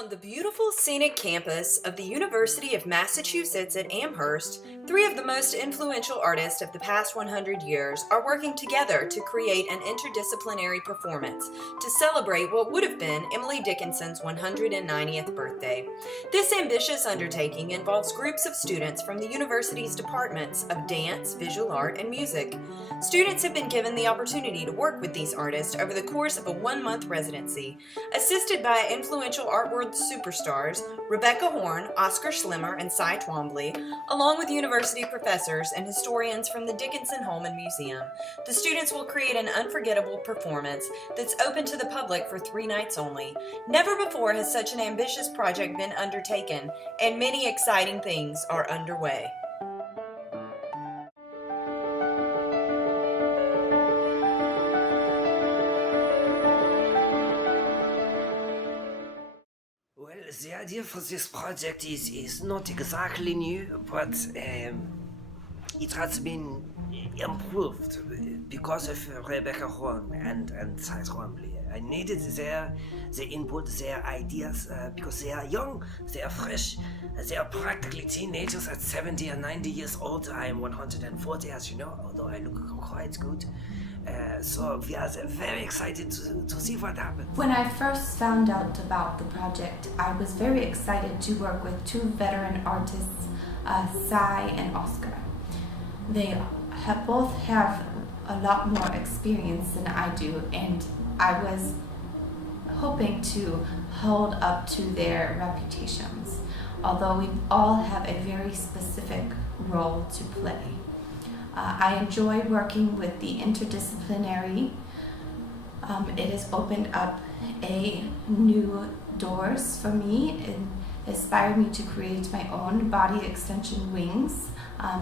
On the beautiful scenic campus of the University of Massachusetts at Amherst, three of the most influential artists of the past 100 years are working together to create an interdisciplinary performance to celebrate what would have been Emily Dickinson's 190th birthday. This ambitious undertaking involves groups of students from the university's departments of dance, visual art, and music. Students have been given the opportunity to work with these artists over the course of a one-month residency, assisted by influential art world superstars Rebecca Horn, Oskar Schlimmer, and Cy Twombly, along with university professors and historians from the Dickinson Home and Museum. The students will create an unforgettable performance that's open to the public for 3 nights only. Never before has such an ambitious project been undertaken, and many exciting things are underway. Well, the idea for this project is not exactly new, but it has been improved because of Rebecca Horn and Cy Twombly. I needed their input, their ideas, because they are young, they are fresh, they are practically teenagers at 70 and 90 years old. I am 140, as you know, although I look quite good. So we are very excited to see what happens. When I first found out about the project, I was very excited to work with 2 veteran artists, Cy and Oskar. They both have a lot more experience than I do, and I was hoping to hold up to their reputations, although we all have a very specific role to play. I enjoy working with the interdisciplinary. It has opened up a new doors for me and inspired me to create my own body extension wings,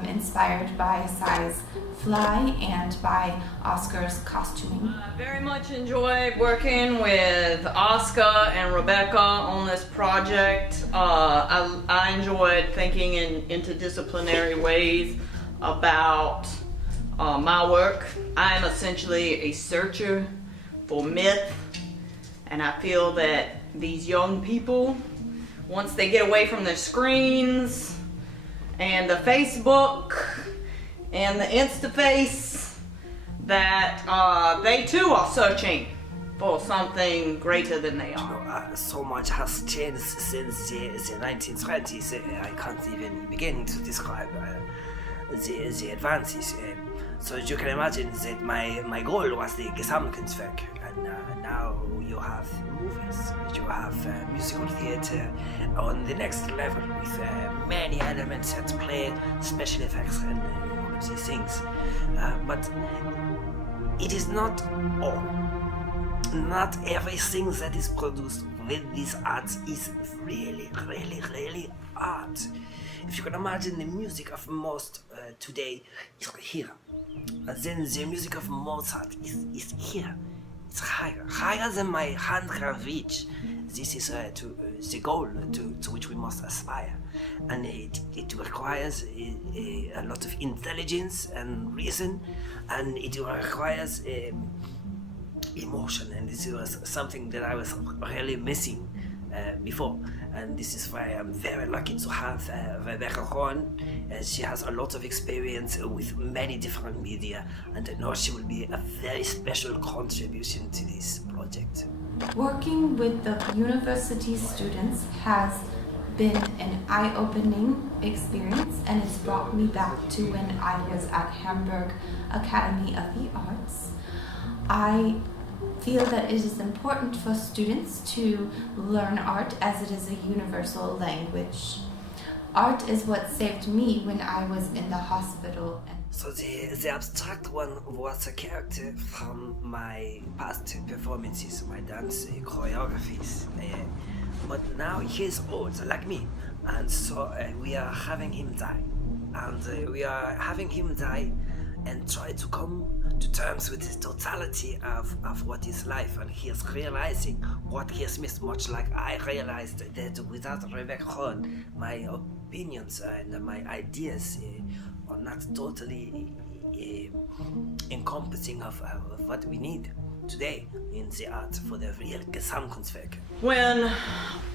inspired by Cy's fly and by Oskar's costuming. I very much enjoyed working with Oskar and Rebecca on this project. I enjoyed thinking in interdisciplinary ways about my work. I am essentially a searcher for myth, and I feel that these young people, once they get away from their screens and the Facebook and the InstaFace, that they too are searching for something greater than they are. So much has changed since the 1920s. I can't even begin to describe the advances. So you can imagine that my goal was the Gesamtkunstwerk, and now you have movies, you have musical theater on the next level with many elements at play, special effects, and all of these things. But it is not all. Not everything that is produced with these arts is really art. If you can imagine the music of most today is here, then the music of Mozart is here. It's higher than my hand can reach. This is the goal to which we must aspire, and it requires a lot of intelligence and reason, and it requires emotion, and this was something that I was really missing before, and this is why I'm very lucky to have Rebecca Horn. She has a lot of experience with many different media, and I know she will be a very special contribution to this project. Working with the university students has been an eye-opening experience, and it's brought me back to when I was at Hamburg Academy of the Arts. I feel that it is important for students to learn art as it is a universal language. Art is what saved me when I was in the hospital. So the abstract one was a character from my past performances, my dance choreographies. But now he is old, like me, and so we are having him die. And we are having him die and try to come to terms with the totality of what is life, and he is realizing what he has missed, much like I realized that without Rebecca Horn, my opinions and my ideas are not totally encompassing of what we need today in the art for the real Gesamtkunstwerk. When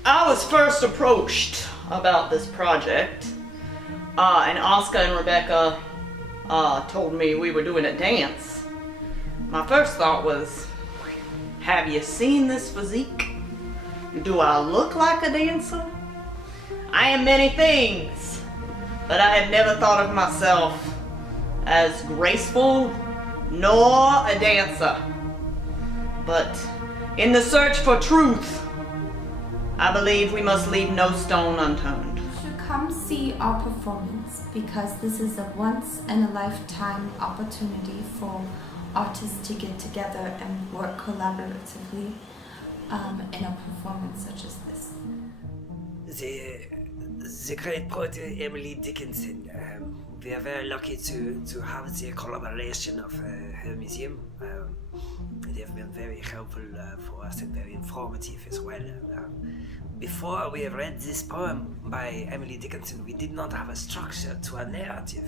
I was first approached about this project, and Oskar and Rebecca told me we were doing a dance. My first thought was, have you seen this physique? Do I look like a dancer? I am many things, but I have never thought of myself as graceful nor a dancer. But in the search for truth, I believe we must leave no stone unturned. You should come see our performance because this is a once-in-a-lifetime opportunity for artists to get together and work collaboratively in a performance such as this. The great poet Emily Dickinson. We are very lucky to have the collaboration of her museum. They have been very helpful for us and very informative as well. Before we read this poem by Emily Dickinson, we did not have a structure to a narrative,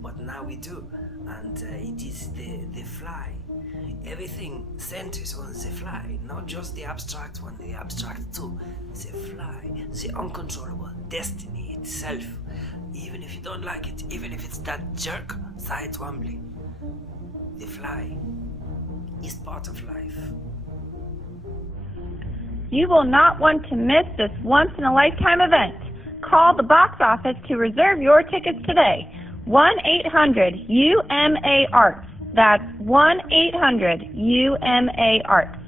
but now we do, and it is the fly. Everything centers on the fly, not just the abstract one, the abstract too. The fly, the uncontrollable destiny itself. Even if you don't like it, even if it's that jerk, Cy Twombly, the fly is part of life. You will not want to miss this once-in-a-lifetime event. Call the box office to reserve your tickets today. 1-800-UMA-ARTS. That's 1-800-UMA-ARTS.